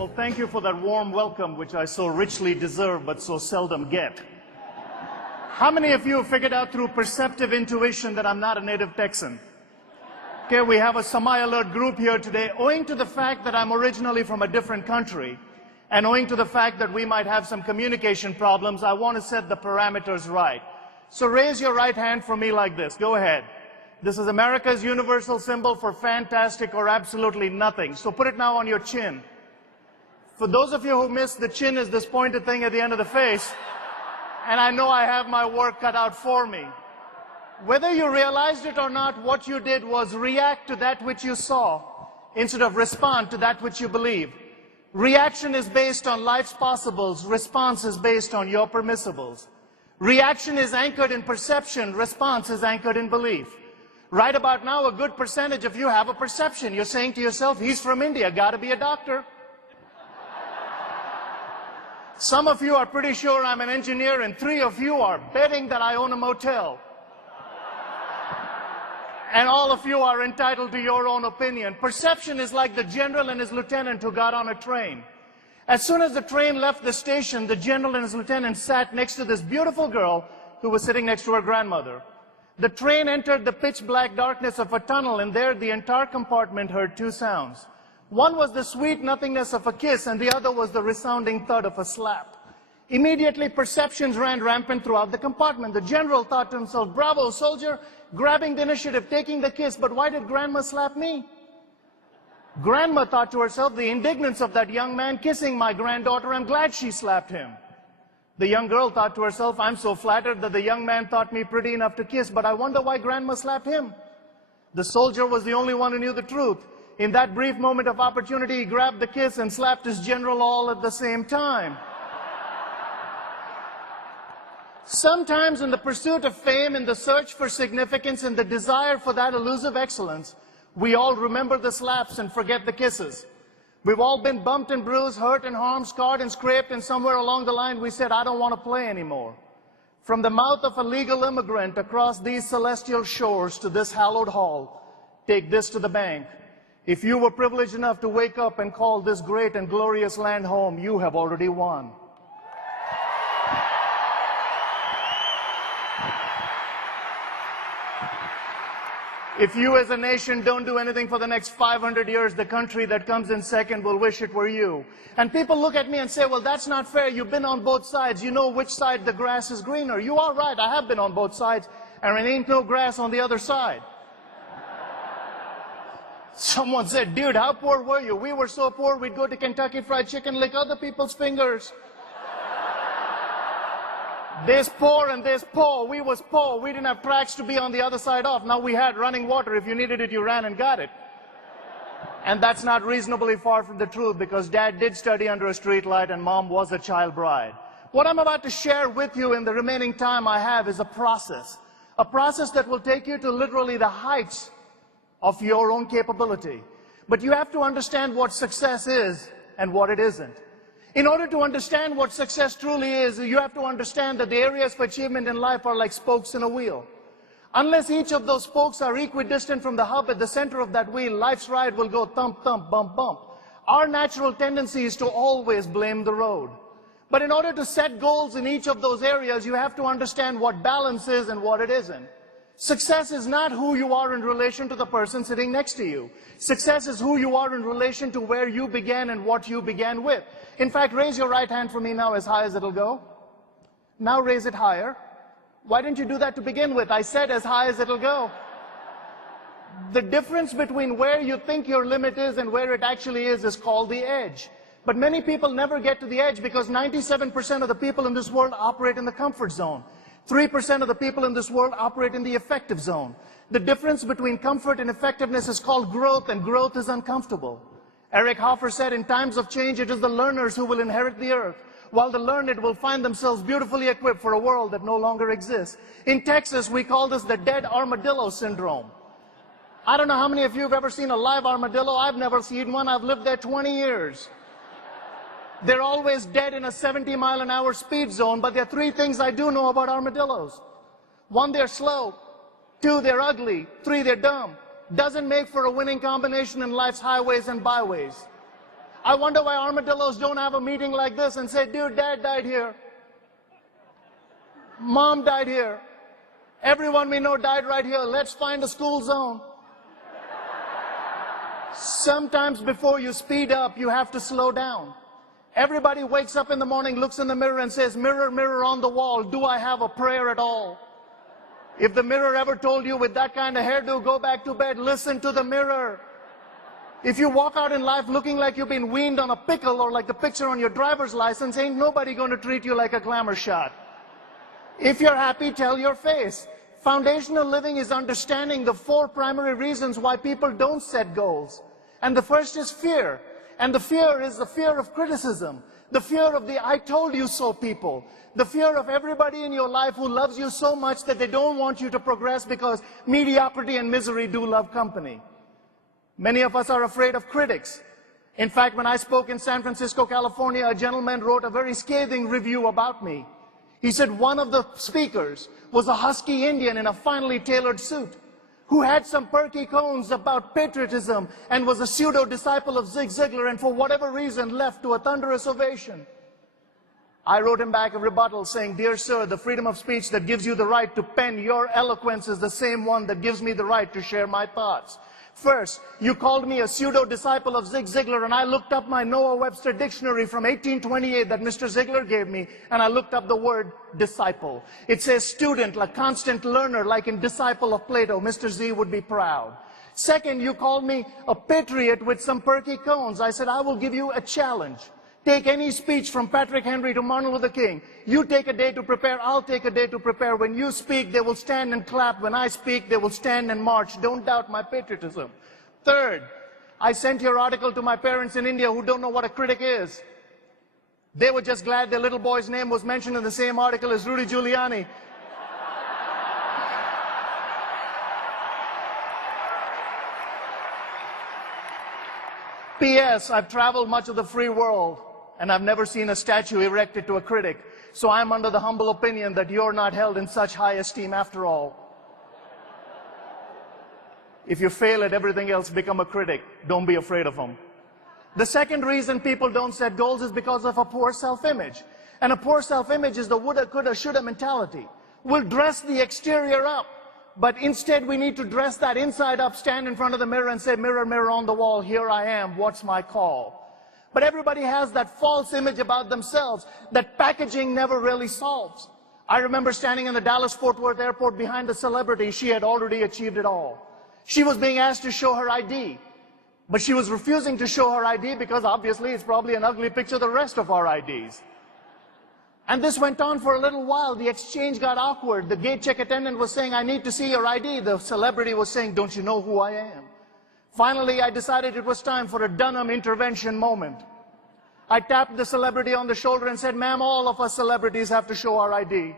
Well, thank you for that warm welcome, which I so richly deserve but so seldom get. How many of you have figured out through perceptive intuition that I'm not a native Texan? Okay, we have a semi-alert group here today. Owing to the fact that I'm originally from a different country, and owing to the fact that we might have some communication problems, I want to set the parameters right. So raise your right hand for me like this. Go ahead. This is America's universal symbol for fantastic or absolutely nothing. So put it now on your chin. For those of you who missed, the chin is this pointed thing at the end of the face. And I know I have my work cut out for me. Whether you realized it or not, what you did was react to that which you saw instead of respond to that which you believe. Reaction is based on life's possibles. Response is based on your permissibles. Reaction is anchored in perception. Response is anchored in belief. Right about now, a good percentage of you have a perception. You're saying to yourself, he's from India, gotta be a doctor. Some of you are pretty sure I'm an engineer, and 3 of you are betting that I own a motel. And all of you are entitled to your own opinion. Perception is like the general and his lieutenant who got on a train. As soon as the train left the station, the general and his lieutenant sat next to this beautiful girl who was sitting next to her grandmother. The train entered the pitch black darkness of a tunnel, and there the entire compartment heard 2 sounds. One was the sweet nothingness of a kiss, and the other was the resounding thud of a slap. Immediately, perceptions ran rampant throughout the compartment. The general thought to himself, bravo, soldier, grabbing the initiative, taking the kiss, but why did Grandma slap me? Grandma thought to herself, the indignance of that young man kissing my granddaughter, I'm glad she slapped him. The young girl thought to herself, I'm so flattered that the young man thought me pretty enough to kiss, but I wonder why Grandma slapped him. The soldier was the only one who knew the truth. In that brief moment of opportunity, he grabbed the kiss and slapped his general all at the same time. Sometimes in the pursuit of fame, in the search for significance, in the desire for that elusive excellence, we all remember the slaps and forget the kisses. We've all been bumped and bruised, hurt and harmed, scarred and scraped, and somewhere along the line we said, I don't want to play anymore. From the mouth of a legal immigrant across these celestial shores to this hallowed hall, take this to the bank. If you were privileged enough to wake up and call this great and glorious land home, you have already won. If you as a nation don't do anything for the next 500 years, the country that comes in second will wish it were you. And people look at me and say, well, that's not fair. You've been on both sides. You know which side the grass is greener. You are right. I have been on both sides, and there ain't no grass on the other side. Someone said, dude, how poor were you? We were so poor, we'd go to Kentucky Fried Chicken, lick other people's fingers. This poor and this poor. We was poor. We didn't have tracks to be on the other side of. Now we had running water. If you needed it, you ran and got it. And that's not reasonably far from the truth, because Dad did study under a street light and Mom was a child bride. What I'm about to share with you in the remaining time I have is a process that will take you to literally the heights of your own capability. But you have to understand what success is and what it isn't. In order to understand what success truly is, you have to understand that the areas for achievement in life are like spokes in a wheel. Unless each of those spokes are equidistant from the hub at the center of that wheel, life's ride will go thump, thump, bump, bump. Our natural tendency is to always blame the road. But in order to set goals in each of those areas, you have to understand what balance is and what it isn't. Success is not who you are in relation to the person sitting next to you. Success is who you are in relation to where you began and what you began with. In fact, raise your right hand for me now as high as it'll go. Now raise it higher. Why didn't you do that to begin with? I said as high as it'll go. The difference between where you think your limit is and where it actually is called the edge. But many people never get to the edge because 97% of the people in this world operate in the comfort zone. 3% of the people in this world operate in the effective zone. The difference between comfort and effectiveness is called growth, and growth is uncomfortable. Eric Hoffer said, in times of change, it is the learners who will inherit the earth, while the learned will find themselves beautifully equipped for a world that no longer exists. In Texas, we call this the dead armadillo syndrome. I don't know how many of you have ever seen a live armadillo. I've never seen one. I've lived there 20 years. They're always dead in a 70-mile-an-hour speed zone, but there are 3 things I do know about armadillos. 1, they're slow. 2, they're ugly. 3, they're dumb. Doesn't make for a winning combination in life's highways and byways. I wonder why armadillos don't have a meeting like this and say, dude, dad died here. Mom died here. Everyone we know died right here. Let's find a school zone. Sometimes before you speed up, you have to slow down. Everybody wakes up in the morning, looks in the mirror and says, mirror, mirror on the wall, do I have a prayer at all? If the mirror ever told you with that kind of hairdo, go back to bed, listen to the mirror. If you walk out in life looking like you've been weaned on a pickle or like the picture on your driver's license, ain't nobody going to treat you like a glamour shot. If you're happy, tell your face. Foundational living is understanding the 4 primary reasons why people don't set goals. And the first is fear. And the fear is the fear of criticism. The fear of the I told you so people. The fear of everybody in your life who loves you so much that they don't want you to progress because mediocrity and misery do love company. Many of us are afraid of critics. In fact, when I spoke in San Francisco, California, a gentleman wrote a very scathing review about me. He said one of the speakers was a husky Indian in a finely tailored suit who had some perky cones about patriotism and was a pseudo-disciple of Zig Ziglar and for whatever reason left to a thunderous ovation. I wrote him back a rebuttal saying, dear sir, the freedom of speech that gives you the right to pen your eloquence is the same one that gives me the right to share my thoughts. First, you called me a pseudo-disciple of Zig Ziglar, and I looked up my Noah Webster dictionary from 1828 that Mr. Ziglar gave me, and I looked up the word disciple. It says student, like constant learner, like in Disciple of Plato. Mr. Z would be proud. Second, you called me a patriot with some perky cones. I said, I will give you a challenge. Take any speech from Patrick Henry to Martin Luther King. You take a day to prepare, I'll take a day to prepare. When you speak, they will stand and clap. When I speak, they will stand and march. Don't doubt my patriotism. Third, I sent your article to my parents in India who don't know what a critic is. They were just glad their little boy's name was mentioned in the same article as Rudy Giuliani. P.S. I've traveled much of the free world, and I've never seen a statue erected to a critic. So I'm under the humble opinion that you're not held in such high esteem after all. If you fail at everything else, become a critic. Don't be afraid of them. The second reason people don't set goals is because of a poor self-image. And a poor self-image is the woulda, coulda, shoulda mentality. We'll dress the exterior up, but instead we need to dress that inside up, stand in front of the mirror and say, mirror, mirror on the wall, here I am, what's my call? But everybody has that false image about themselves that packaging never really solves. I remember standing in the Dallas-Fort Worth airport behind a celebrity. She had already achieved it all. She was being asked to show her ID, but she was refusing to show her ID because obviously it's probably an ugly picture of the rest of our IDs. And this went on for a little while. The exchange got awkward. The gate check attendant was saying, I need to see your ID. The celebrity was saying, don't you know who I am? Finally, I decided it was time for a Dunham intervention moment. I tapped the celebrity on the shoulder and said, ma'am, all of us celebrities have to show our ID.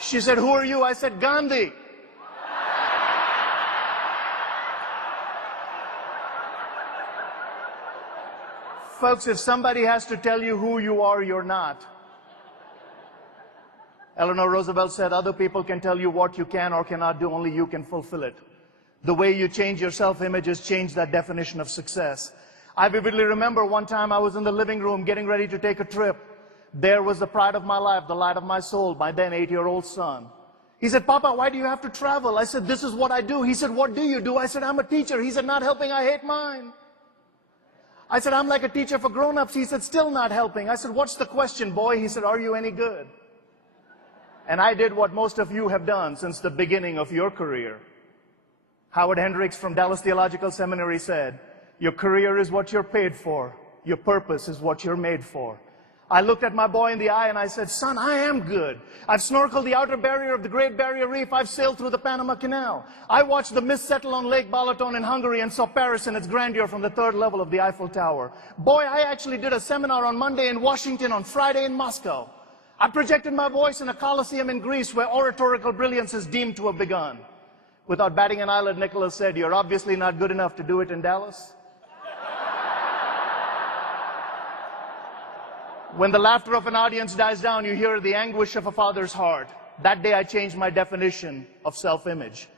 She said, who are you? I said, Gandhi. Folks, if somebody has to tell you who you are, you're not. Eleanor Roosevelt said, other people can tell you what you can or cannot do, only you can fulfill it. The way you change your self-image has changed that definition of success. I vividly remember one time I was in the living room getting ready to take a trip. There was the pride of my life, the light of my soul, my then 8-year-old son. He said, Papa, why do you have to travel? I said, this is what I do. He said, what do you do? I said, I'm a teacher. He said, not helping, I hate mine. I said, I'm like a teacher for grown-ups. He said, still not helping. I said, what's the question, boy? He said, are you any good? And I did what most of you have done since the beginning of your career. Howard Hendricks from Dallas Theological Seminary said, your career is what you're paid for. Your purpose is what you're made for. I looked at my boy in the eye and I said, son, I am good. I've snorkeled the outer barrier of the Great Barrier Reef. I've sailed through the Panama Canal. I watched the mist settle on Lake Balaton in Hungary and saw Paris in its grandeur from the 3rd level of the Eiffel Tower. Boy, I actually did a seminar on Monday in Washington, on Friday in Moscow. I projected my voice in a Colosseum in Greece where oratorical brilliance is deemed to have begun. Without batting an eyelid, Nicholas said, you're obviously not good enough to do it in Dallas. When the laughter of an audience dies down, you hear the anguish of a father's heart. That day I changed my definition of self-image.